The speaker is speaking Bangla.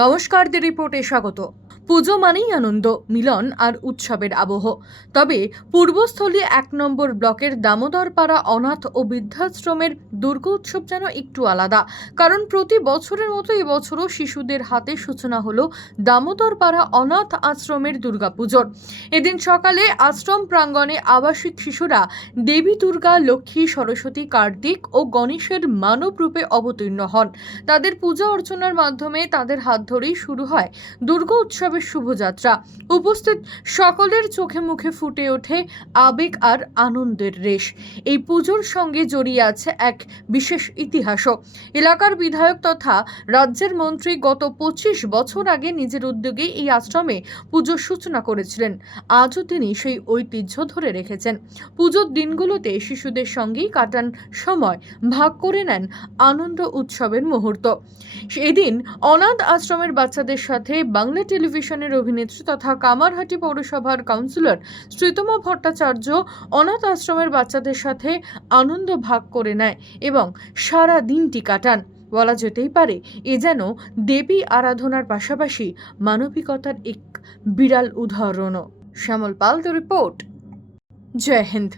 নমস্কার, দি রিপোর্টে স্বাগত। পুজো মানেই আনন্দ, মিলন আর উৎসবের আবহ। তবে পূর্বস্থলী ১ নম্বর ব্লকের দামোদরপাড়া অনাথ ও বৃদ্ধাশ্রমের দুর্গোৎসব যেন একটু আলাদা। কারণ প্রতি বছরের মতো এবছরও শিশুদের হাতে সূচনা হলো দামোদরপাড়া অনাথ আশ্রমের দুর্গাপুজোর। এদিন সকালে আশ্রম প্রাঙ্গণে আবাসিক শিশুরা দেবী দুর্গা, লক্ষ্মী, সরস্বতী, কার্তিক ও গণেশের মানব রূপে অবতীর্ণ হন। তাদের পূজা অর্চনার মাধ্যমে তাদের হাত ধরেই শুরু হয় দুর্গা উৎসবের শুভযাত্রা। উপস্থিত সকলের চোখে মুখে ফুটে ওঠে আবেগ আর আনন্দের রেশ। এই পুজোর সঙ্গে জড়িয়ে আছে এক বিশেষ ইতিহাসও। এলাকার বিধায়ক তথা রাজ্যের মন্ত্রী গত ২৫ বছর আগে নিজের উদ্যোগে এই আশ্রমে পুজোর সূচনা করেছিলেন। আজও তিনি সেই ঐতিহ্য ধরে রেখেছেন। পুজোর দিনগুলোতে শিশুদের সঙ্গেই কাটান সময়, ভাগ করে নেন আনন্দ উৎসবের মুহূর্ত। সেদিন অনাথ আশ্রমের বাচ্চাদের সাথে বাংলা টেলিভিশনের অভিনেত্রী তথা কামারহাটি পৌরসভার কাউন্সিলর শ্রীতমা ভট্টাচার্য অনাথ আশ্রমের বাচ্চাদের সাথে আনন্দ ভাগ করে নেয় এবং সারা দিনটি কাটান। বলা যেতেই পারে এ যেন দেবী আরাধনার পাশাপাশি মানবিকতার এক বিরাল উদাহরণও। শ্যামল পাল, দ্য রিপোর্ট। জয় হিন্দ।